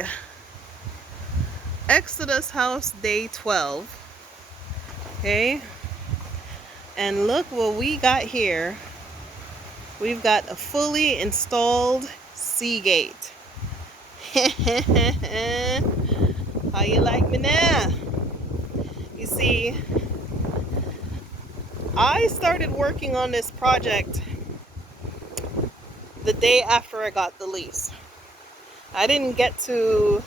Okay, Exodus house day 12. Okay, and look what we got here. We've got a fully installed Seagate. How you like me now? You see, I started working on this project the day after I got the lease. I didn't get to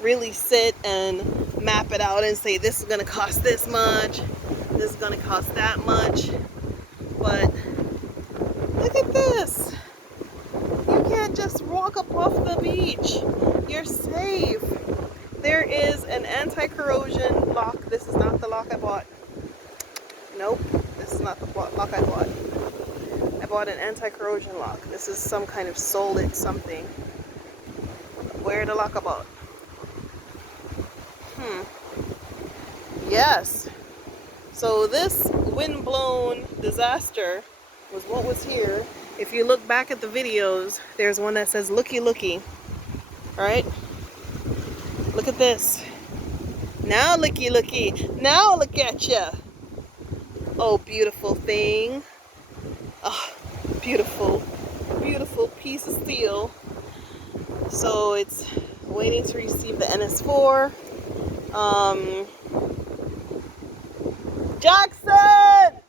really sit and map it out and say this is going to cost this much, this is going to cost that much. But look at this. You can't just walk up off the beach. You're safe. There is an anti-corrosion lock. This is not the lock I bought. Nope, this is not the lock I bought. I bought an anti-corrosion lock. This is some kind of solid something. Where the lock I bought? Yes. So this wind-blown disaster was what was here. If you look back at the videos, there's one that says looky looky. Alright? Look at this. Now looky looky. Now look at ya. Oh, beautiful thing. Oh, beautiful, beautiful piece of steel. So it's waiting to receive the NS4. Jackson!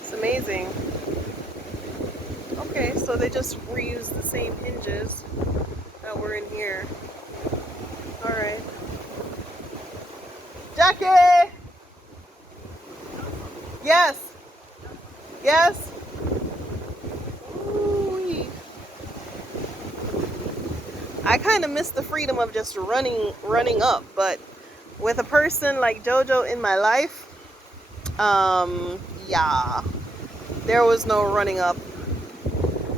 It's amazing. Okay, so they just reused the same hinges that were in here. Alright. Jackie! Yes! Yes! Ooh-wee. I kind of miss the freedom of just running up, but with a person like JoJo in my life, yeah, there was no running up.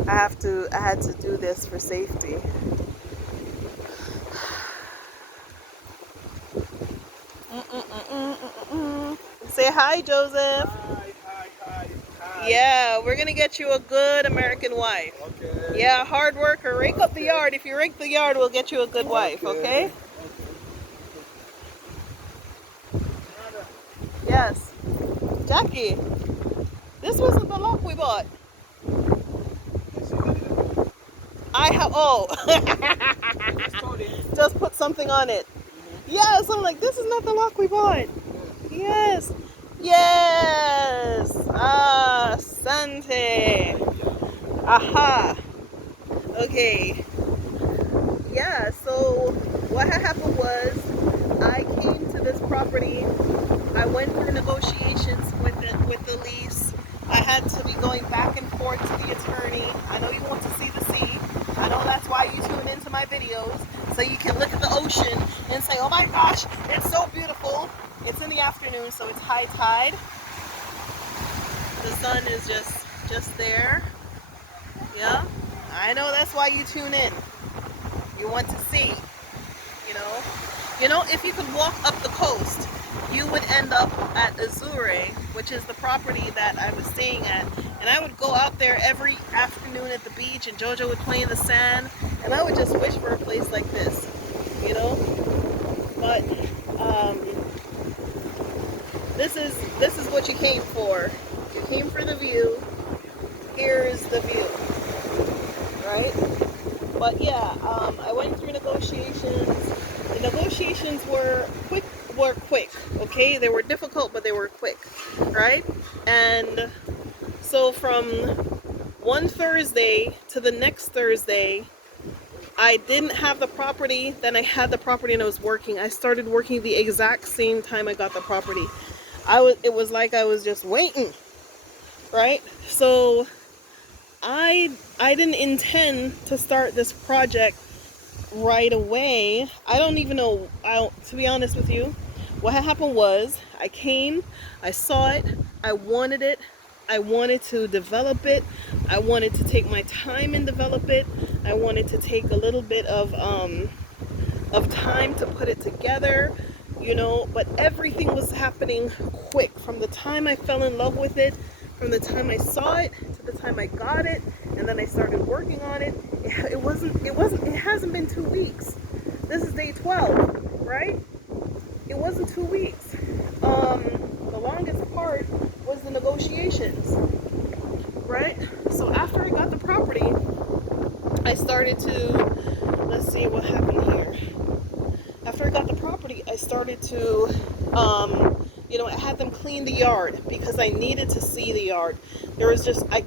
I had to do this for safety. Say hi, Joseph. Hi. Yeah, we're gonna get you a good American wife. Okay. Yeah, hard worker. Rake up the yard. If you rake the yard, we'll get you a good wife. Okay? Yes. Jackie, this wasn't the lock we bought. I have. Oh. Just put something on it. Yes, I'm like, this is not the lock we bought. Yes. Yes. Ah, Sante. Aha. Okay. Yeah, so what had happened was I came to this property. I went through negotiations with the lease. I had to be going back and forth to the attorney. I know you want to see the sea. I know that's why you tune into my videos, so you can look at the ocean and say, oh my gosh, it's so beautiful. It's in the afternoon, so it's high tide. The sun is just there. Yeah, I know that's why you tune in. You want to see, you know, if you could walk up the coast, you would end up at Azure, which is the property that I was staying at. And I would go out there every afternoon at the beach, and JoJo would play in the sand, and I would just wish for a place like this, you know. But this is what you came for. You came for the view. Here's the view, right? But yeah, I went through negotiations. The negotiations were quick. Okay, they were difficult, but they were quick, right? And so from one Thursday to the next Thursday, I didn't have the property. Then I had the property and I was working. I started working the exact same time I got the property. It was like I was just waiting, right? So I didn't intend to start this project right away. I don't even know, to be honest with you. What had happened was I came, I saw it, I wanted it, I wanted to develop it, I wanted to take my time and develop it, I wanted to take a little bit of time to put it together, you know, but everything was happening quick. From the time I fell in love with it, from the time I saw it, to the the time I got it and then I started working on it, it hasn't been 2 weeks. This is day 12, right? It wasn't 2 weeks. The longest part was the negotiations, right? So after I got the property, I started to, let's see what happened here. After I got the property, I started to, I had them clean the yard because I needed to see the yard. There was just, I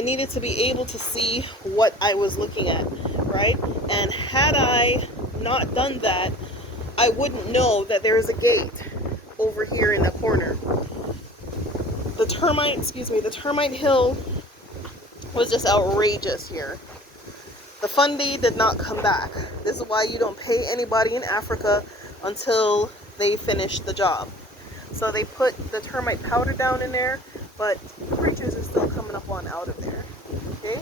needed to be able to see what I was looking at, right? And had I not done that, I wouldn't know that there is a gate over here in the corner. The termite hill was just outrageous here. The fundy did not come back. This is why you don't pay anybody in Africa until they finish the job. So they put the termite powder down in there, but creatures are still coming up on out of there. Okay?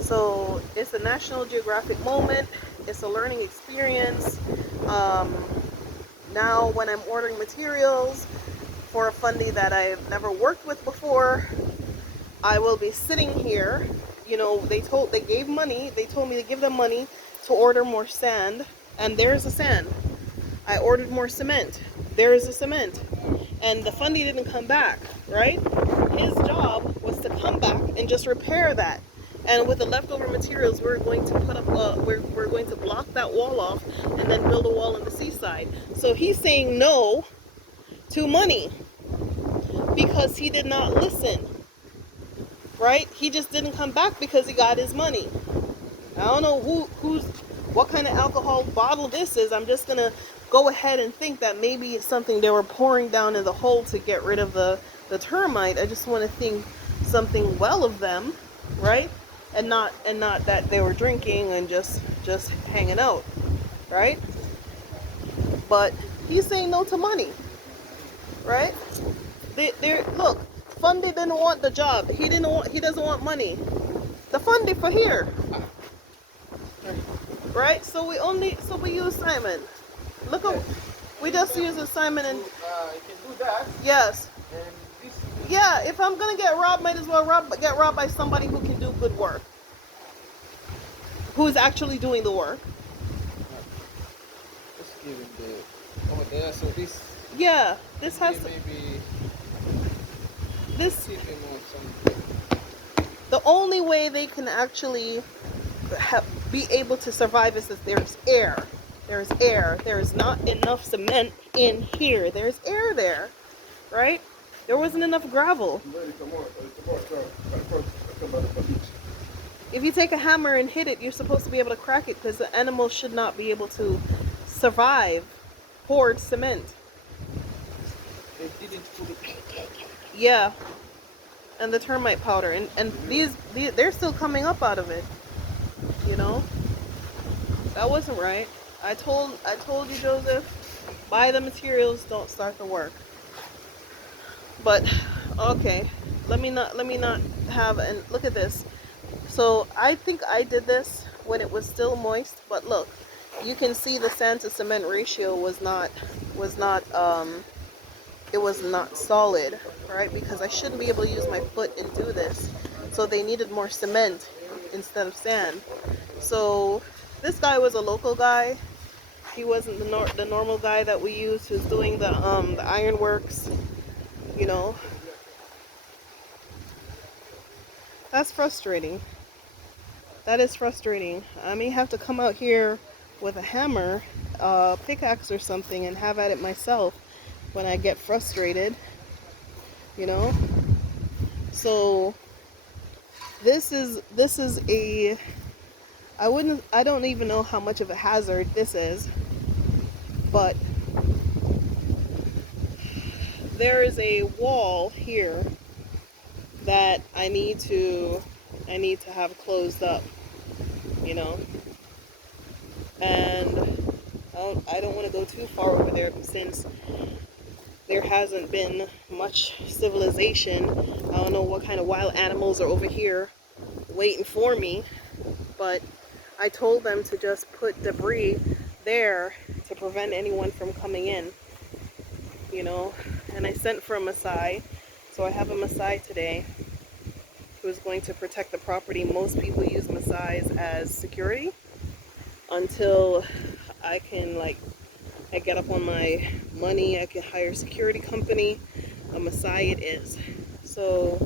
So it's a National Geographic moment. It's a learning experience. Now when I'm ordering materials for a fundy that I've never worked with before, I will be sitting here. They told me to give them money to order more sand, and there's the sand. I ordered more cement. There is the cement. And the fundy didn't come back, right? His job was to come back and just repair that. And with the leftover materials, we're going to put up, we're going to block that wall off and then build a wall on the seaside. So he's saying no to money because he did not listen, right? He just didn't come back because he got his money. I don't know what kind of alcohol bottle this is. I'm just gonna go ahead and think that maybe it's something they were pouring down in the hole to get rid of the termite. I just want to think something well of them, right? And not that they were drinking and just hanging out, right? But he's saying no to money, right? Look, Fundy didn't want the job. He doesn't want money. The Fundy for here. Right? So we use Simon. Look at, we just use Simon and you can do that. yes. And this. Yeah, if I'm gonna get robbed, might as well get robbed by somebody who can do good work. Who is actually doing the work. Just give him the over there. So this. Yeah, this has to, maybe. this. Give him something. The only way they can actually be able to survive is if there's air. There's air. There's not enough cement in here. There's air there, right? There wasn't enough gravel. If you take a hammer and hit it, you're supposed to be able to crack it because the animal should not be able to survive poured cement. They didn't put it. Yeah. And the termite powder. And these they're still coming up out of it. You know? That wasn't right. I told you, Joseph, buy the materials, don't start the work. But okay, let me not have, and look at this. So I think I did this when it was still moist, but look, you can see the sand to cement ratio was not solid, right? Because I shouldn't be able to use my foot and do this. So they needed more cement instead of sand. So this guy was a local guy. He wasn't the normal guy that we used who's doing the ironworks, you know. That's frustrating. That is frustrating. I may have to come out here with a hammer, pickaxe or something and have at it myself when I get frustrated, you know. So this is a, I don't even know how much of a hazard this is, but there is a wall here that I need to have closed up, you know. And I don't want to go too far over there since there hasn't been much civilization. I don't know what kind of wild animals are over here waiting for me, but I told them to just put debris there to prevent anyone from coming in, you know. And I sent for a Maasai, so I have a Maasai today, was going to protect the property. Most people use Maasai's as security until I can, like, I get up on my money, I can hire a security company. A Maasai it is. So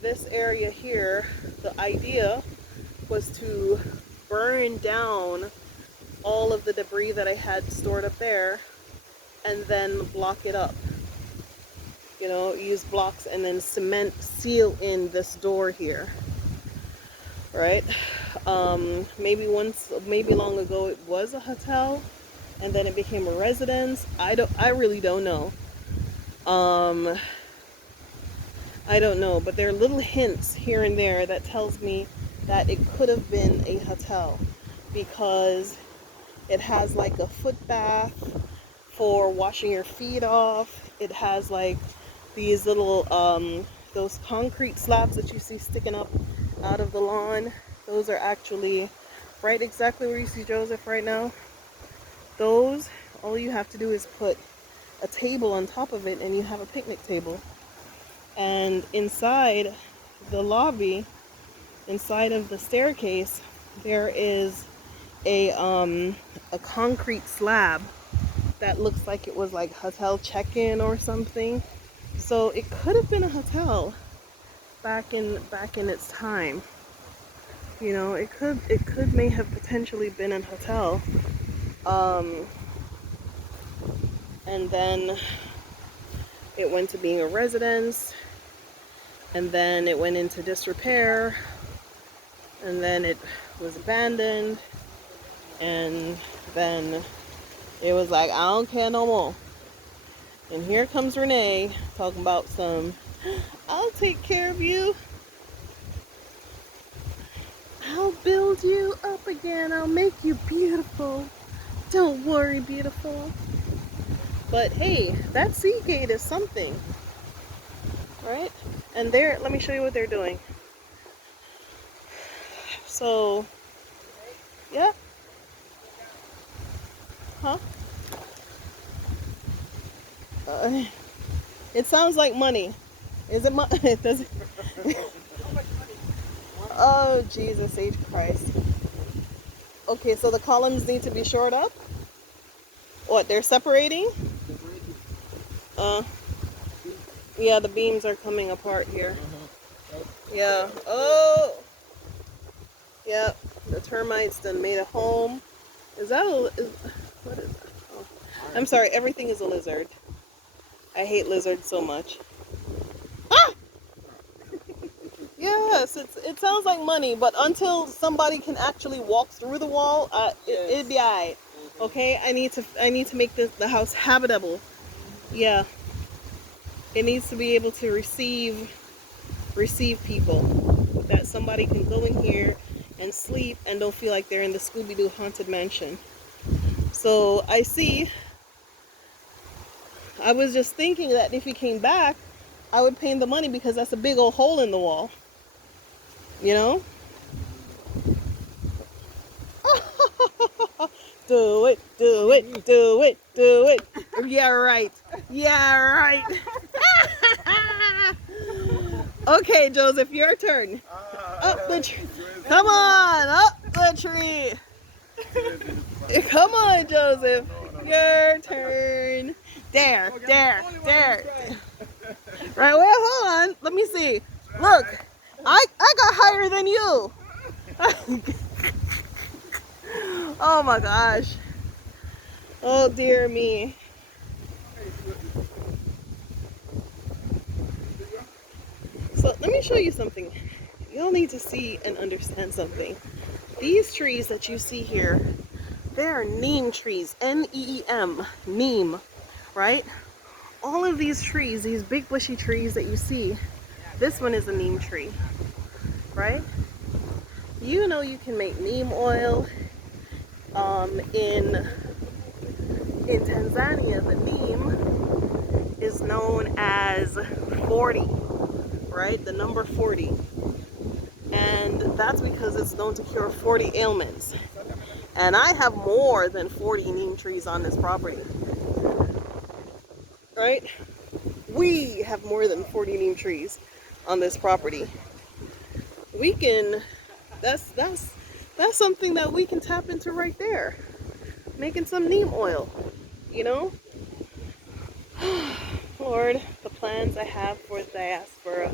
this area here, the idea was to burn down all of the debris that I had stored up there and then block it up. You know, use blocks and then cement seal in this door here. Right? Maybe long ago it was a hotel and then it became a residence. I really don't know. I don't know, but there are little hints here and there that tells me that it could have been a hotel because it has like a foot bath for washing your feet off. It has like these little those concrete slabs that you see sticking up out of the lawn. Those are actually right exactly where you see Joseph right now. Those, all you have to do is put a table on top of it and you have a picnic table. And inside the lobby, inside of the staircase, there is a concrete slab that looks like it was like hotel check-in or something. So it could have been a hotel back in its time. You know, it may have potentially been a hotel. And then it went to being a residence, and then it went into disrepair, and then it was abandoned, and then it was like, I don't care no more. And here comes Renee talking about some, I'll take care of you. I'll build you up again. I'll make you beautiful. Don't worry, beautiful. But hey, that Seagate is something, right? And let me show you what they're doing. So, yeah. Huh? It sounds like money. Is it money? Does it? Oh, Jesus H. Christ. Okay, so the columns need to be shored up? What, they're separating? Yeah, the beams are coming apart here. Yeah. Oh! Yeah, the termites done made a home. What is that? Oh. I'm sorry, everything is a lizard. I hate lizards so much. Ah! Yes, it sounds like money, but until somebody can actually walk through the wall, it'd be alright. Okay, I need to make the house habitable. Yeah, it needs to be able to receive people. That somebody can go in here and sleep and don't feel like they're in the Scooby-Doo haunted mansion. So I see. I was just thinking that if he came back, I would pay him the money because that's a big old hole in the wall. You know? Do it, do it, do it, do it. Yeah, right. Yeah, right. Okay, Joseph, your turn. Up the tree. Come on, up the tree. Come on, Joseph. Your turn. There. Right, well, hold on. Let me see. Look, I got higher than you. Oh my gosh. Oh dear me. So let me show you something. You'll need to see and understand something. These trees that you see here, they are neem trees. N-E-E-M. Neem. Right? All of these trees, these big bushy trees that you see, this one is a neem tree. Right? You know you can make neem oil. In Tanzania, the neem is known as 40, right? The number 40. And that's because it's known to cure 40 ailments. And I have more than 40 neem trees on this property. Right? We have more than 40 neem trees on this property. we can, that's something that we can tap into right there. Making some neem oil, you know? Lord, the plans I have for the diaspora.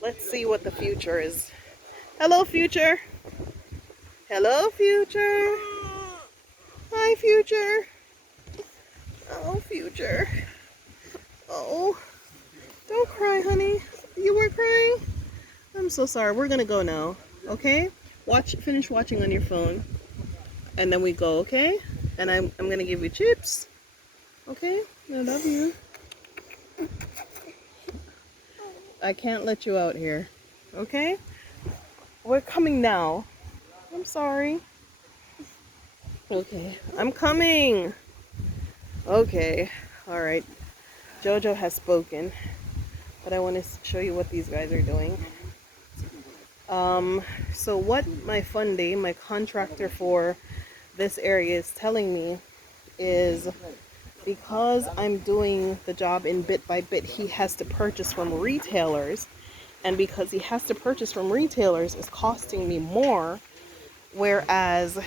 Let's see what the future is. Hello, future. Hello, future. Hi, future. Oh, future. Oh, don't cry, honey. You were crying? I'm so sorry. We're gonna go now, okay? Finish watching on your phone, and then we go, okay? And I'm gonna give you chips, okay? I love you. I can't let you out here, okay? We're coming now. I'm sorry. Okay, I'm coming. Okay, all right. Jojo has spoken, but I want to show you what these guys are doing. So what my fundy, my contractor for this area is telling me is because I'm doing the job in bit by bit, he has to purchase from retailers. And because he has to purchase from retailers, it's costing me more. Whereas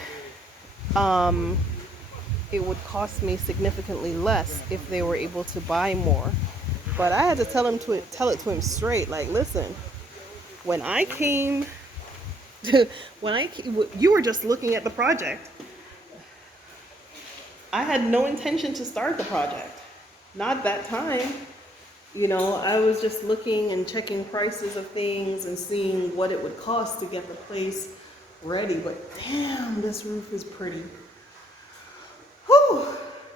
it would cost me significantly less if they were able to buy more. But I had to tell it to him straight. Like, listen, when I came, you were just looking at the project. I had no intention to start the project. Not that time. You know, I was just looking and checking prices of things and seeing what it would cost to get the place ready. But damn, this roof is pretty. Whew,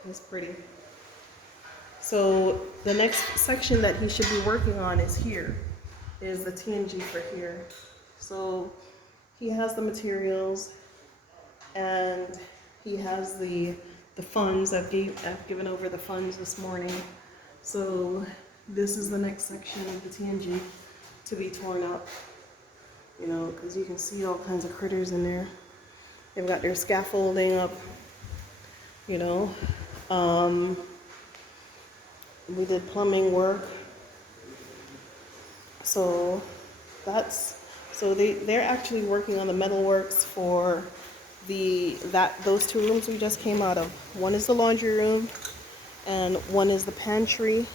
it's pretty. So the next section that he should be working on is here, is the TNG for here. So he has the materials and he has the funds. I've given over the funds this morning. So this is the next section of the TNG to be torn up, you know, because you can see all kinds of critters in there. They've got their scaffolding up, you know. We did plumbing work. So they're actually working on the metalworks for those two rooms we just came out of. One is the laundry room and one is the pantry,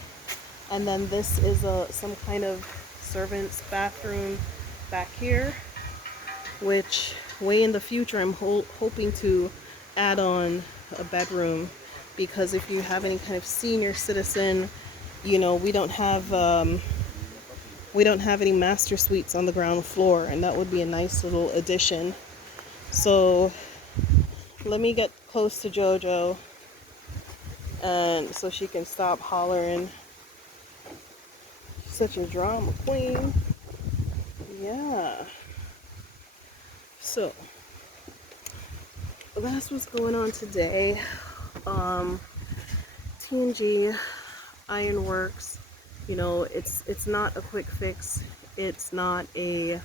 and then this is some kind of servant's bathroom back here, which way in the future I'm hoping to add on a bedroom, because if you have any kind of senior citizen, you know, we don't have any master suites on the ground floor, and that would be a nice little addition. So let me get close to Jojo and so she can stop hollering. Such a drama queen. Yeah. So that's what's going on today. TNG Ironworks, you know, it's not a quick fix. It's not a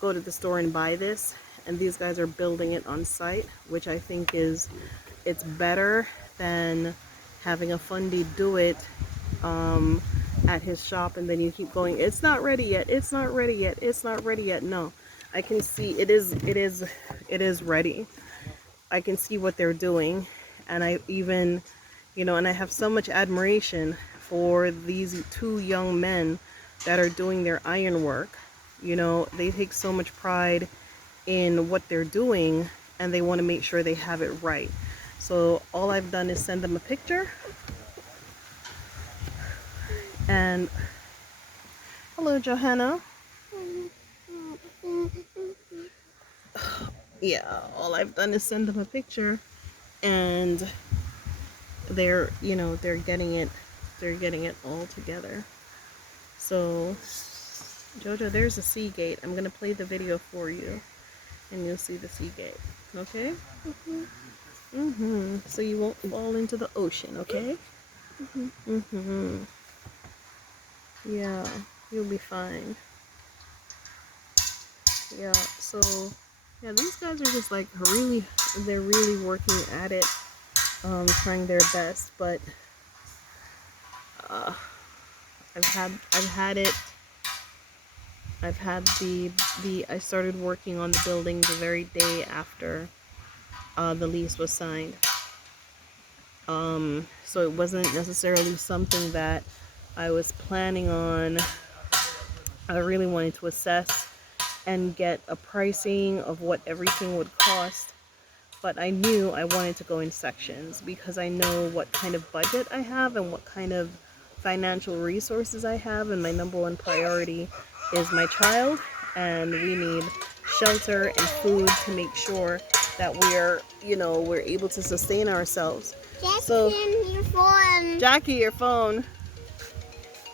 go to the store and buy this, and these guys are building it on site, which I think it's better than having a fundy do it at his shop, and then you keep going, it's not ready yet, it's not ready yet, it's not ready yet. No, I can see it is ready. I can see what they're doing, and I even, you know, and I have so much admiration for these two young men that are doing their iron work. You know, they take so much pride in what they're doing, and they want to make sure they have it right. So all I've done is send them a picture. And hello, Johanna. Yeah, all I've done is send them a picture, and they're, you know, they're getting it all together. So Jojo, there's a Seagate. I'm gonna play the video for you, and you'll see the Seagate. Okay? So you won't fall into the ocean. Okay? Yeah, you'll be fine. Yeah. So yeah, these guys are just like they're really working at it, trying their best. But I've had I've had I started working on the building the very day after the lease was signed. So it wasn't necessarily something that I was planning on. I really wanted to assess and get a pricing of what everything would cost. But I knew I wanted to go in sections because I know what kind of budget I have and what kind of financial resources I have, and my number one priority is my child, and we need shelter and food to make sure that we're able to sustain ourselves. So Your phone. Jackie, your phone.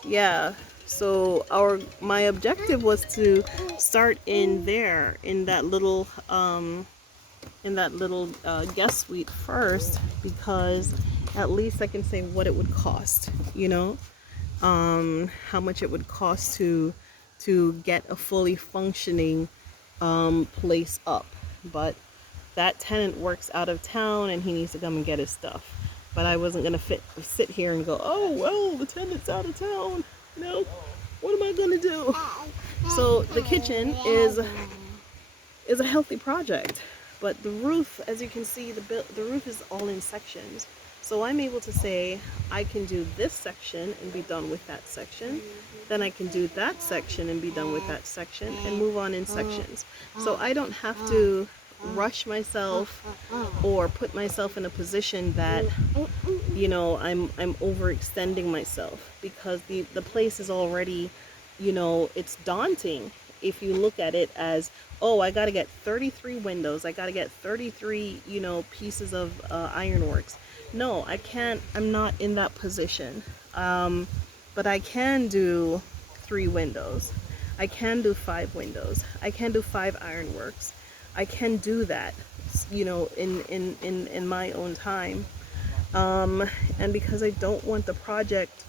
Yeah. So my objective was to start in there in that little guest suite first, because at least I can say what it would cost, how much it would cost to get a fully functioning place up. But that tenant works out of town and he needs to come and get his stuff. But I wasn't gonna sit here and go, oh well, the tenant's out of town. What am I gonna do? So the kitchen is a healthy project, but the roof, as you can see, the roof is all in sections. So I'm able to say I can do this section and be done with that section. Then I can do that section and be done with that section and move on in sections. So I don't have to rush myself or put myself in a position that I'm overextending myself, because the place is already, it's daunting if you look at it as, oh, I got to get 33 windows, I got to get 33 pieces of ironworks. No, I can't. I'm not in that position. But I can do 3 windows, I can do 5 windows, I can do 5 ironworks. I can do that, in my own time. And because I don't want the project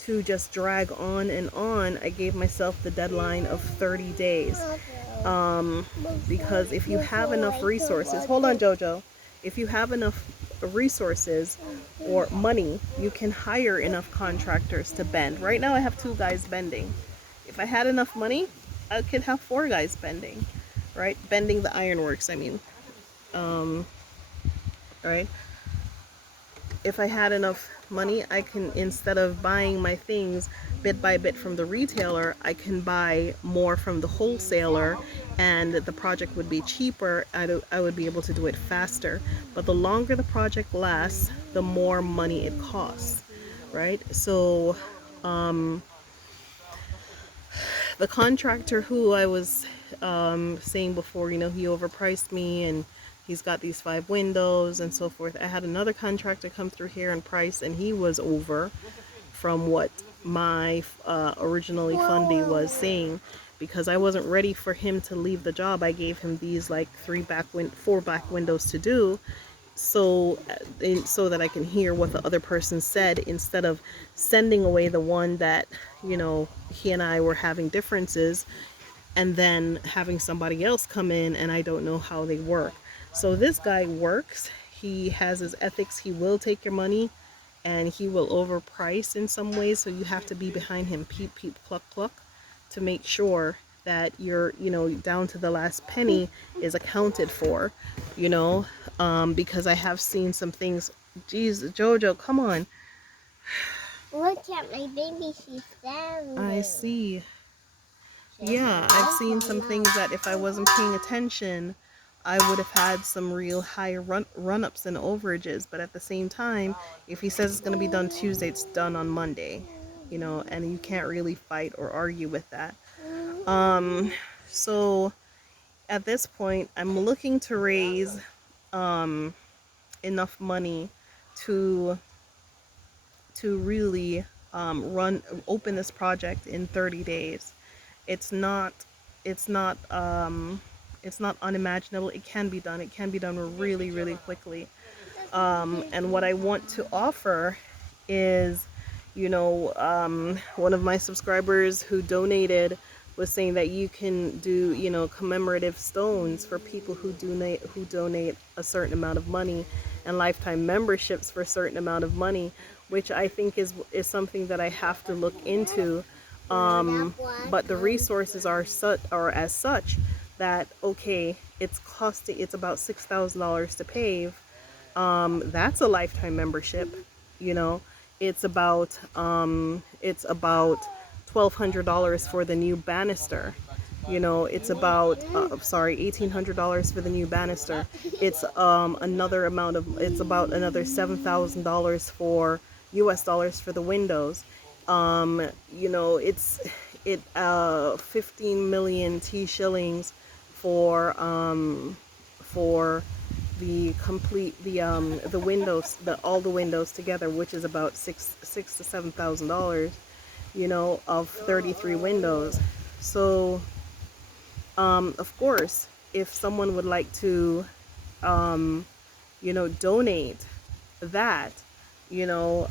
to just drag on and on, I gave myself the deadline of 30 days. Because if you have enough resources, hold on, Jojo, if you have enough resources or money, you can hire enough contractors to bend. Right now I have 2 guys bending. If I had enough money, I could have 4 guys bending, right? Bending the ironworks, I mean. Right? If I had enough money, I can, instead of buying my things bit by bit from the retailer, I can buy more from the wholesaler, and the project would be cheaper. I would be able to do it faster. But the longer the project lasts, the more money it costs, right? So the contractor who I was saying before, he overpriced me, and he's got these 5 windows and so forth. I had another contractor come through here and price, and he was over from what my originally fundy was saying, because I wasn't ready for him to leave the job. I gave him these like 4 back windows to do, so that I can hear what the other person said, instead of sending away the one that he and I were having differences, and then having somebody else come in and I don't know how they work. So this guy works, he has his ethics, he will take your money, and he will overprice in some ways, so you have to be behind him, peep peep cluck cluck, to make sure that you're down to the last penny is accounted for, because I have seen some things. Jeez, Jojo, come on. Look at my baby, she's standing. I see. Yeah, I've seen some things that if I wasn't paying attention, I would have had some real high run-ups and overages. But at the same time, if he says it's going to be done Tuesday, it's done on Monday, and you can't really fight or argue with that. So at this point, I'm looking to raise enough money to really open this project in 30 days. It's not unimaginable. It can be done. It can be done really, really quickly. And what I want to offer is, one of my subscribers who donated was saying that you can do, commemorative stones for people who donate a certain amount of money, and lifetime memberships for a certain amount of money, which I think is something that I have to look into. But the resources are as such that, okay, it's about $6,000 to pave. That's a lifetime membership, you know. It's about $1,200 for the new banister. You know, it's about $1,800 for the new banister. It's it's about another $7,000 for US dollars for the windows. You know, it 15 million T shillings for the windows, all the windows together, which is about six to $7,000, you know, of 33 windows. So of course, if someone would like to you know, donate that, you know,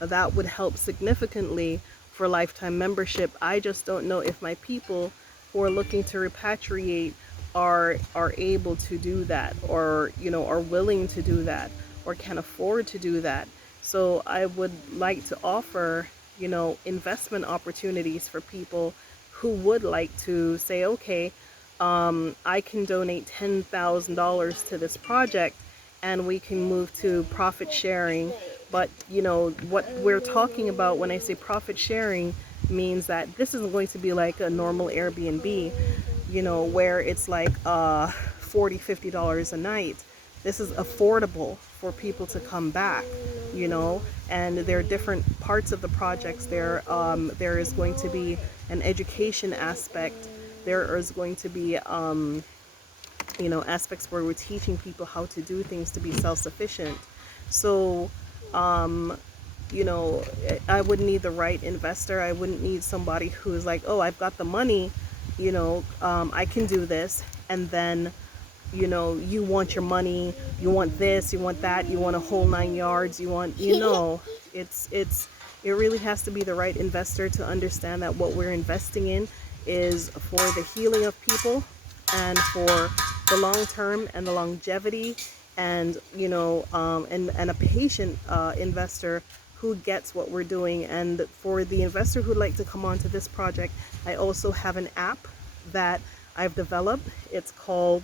that would help significantly for lifetime membership. I just don't know if my people who are looking to repatriate are able to do that, or, you know, are willing to do that, or can afford to do that. So I would like to offer, you know, investment opportunities for people who would like to say, okay, I can donate $10,000 to this project and we can move to profit sharing. But, you know, what we're talking about when I say profit sharing means that this isn't going to be like a normal Airbnb, you know, where it's like $40-50 a night. This is affordable for people to come back, you know. And there are different parts of the projects. There is going to be an education aspect. There is going to be you know, aspects where we're teaching people how to do things to be self-sufficient. So you know, I would need the right investor. I wouldn't need somebody who's like, oh, I've got the money, you know, I can do this, and then, you know, you want your money, you want this, you want that, you want a whole 9 yards, you want, you know, it really has to be the right investor to understand that what we're investing in is for the healing of people and for the long term and the longevity, and, you know, and a patient investor who gets what we're doing. And for the investor who'd like to come on to this project, I also have an app that I've developed. It's called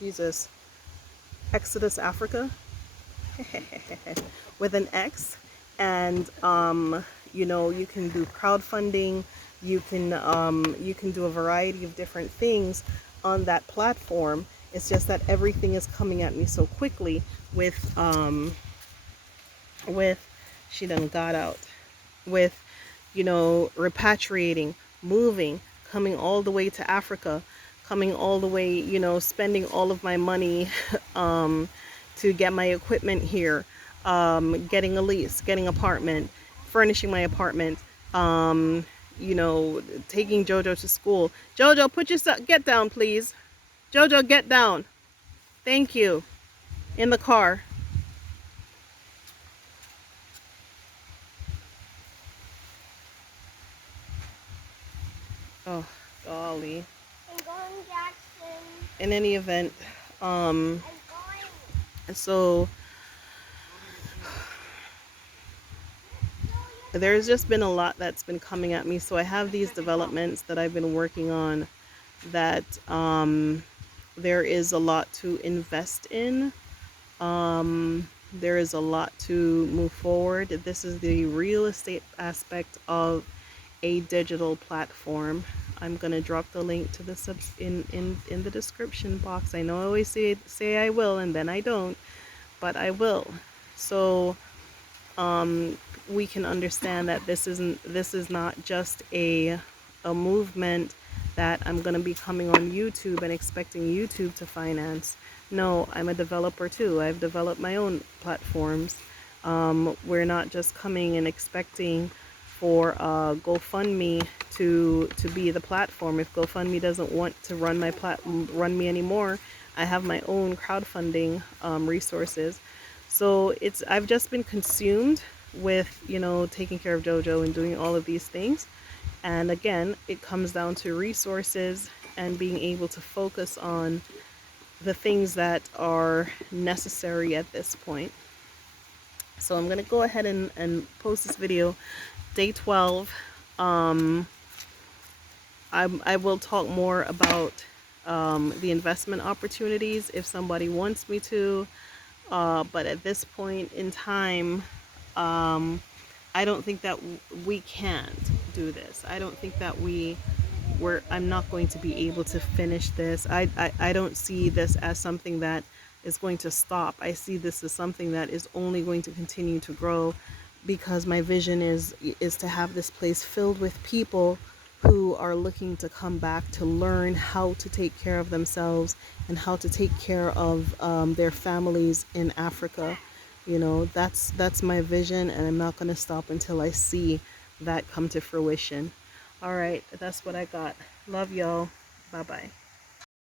Jesus, Exodus Africa with an X. And you know, you can do crowdfunding, you can do a variety of different things on that platform. It's just that everything is coming at me so quickly with she done got out, with, you know, repatriating, moving, coming all the way to Africa, coming all the way, you know, spending all of my money to get my equipment here, getting a lease, getting apartment, furnishing my apartment, you know, taking Jojo to school. Jojo, put yourself, get down, please. Jojo, get down. Thank you. In the car. Oh, golly. I'm going, Jackson. In any event, I'm going. so there's just been a lot that's been coming at me. So I have these developments that I've been working on that there is a lot to invest in. There is a lot to move forward. This is the real estate aspect of a digital platform. I'm gonna drop the link to the subs in the description box. I know I always say I will, and then I don't, but I will. So we can understand that this is not just a movement that I'm gonna be coming on YouTube and expecting YouTube to finance. No, I'm a developer too. I've developed my own platforms. We're not just coming and expecting for GoFundMe to be the platform. If GoFundMe doesn't want to run me anymore, I have my own crowdfunding resources. So I've just been consumed with, you know, taking care of Jojo and doing all of these things. And again, it comes down to resources and being able to focus on the things that are necessary at this point. So I'm gonna go ahead and post this video, day 12. I will talk more about the investment opportunities if somebody wants me to. But at this point in time, I don't think that we can't do this. I don't think that I'm not going to be able to finish this. I don't see this as something that is going to stop. I see this as something that is only going to continue to grow, because my vision is to have this place filled with people who are looking to come back to learn how to take care of themselves and how to take care of their families in Africa. You know, that's my vision, and I'm not going to stop until I see that come to fruition. All right, that's what I got. Love y'all. Bye bye.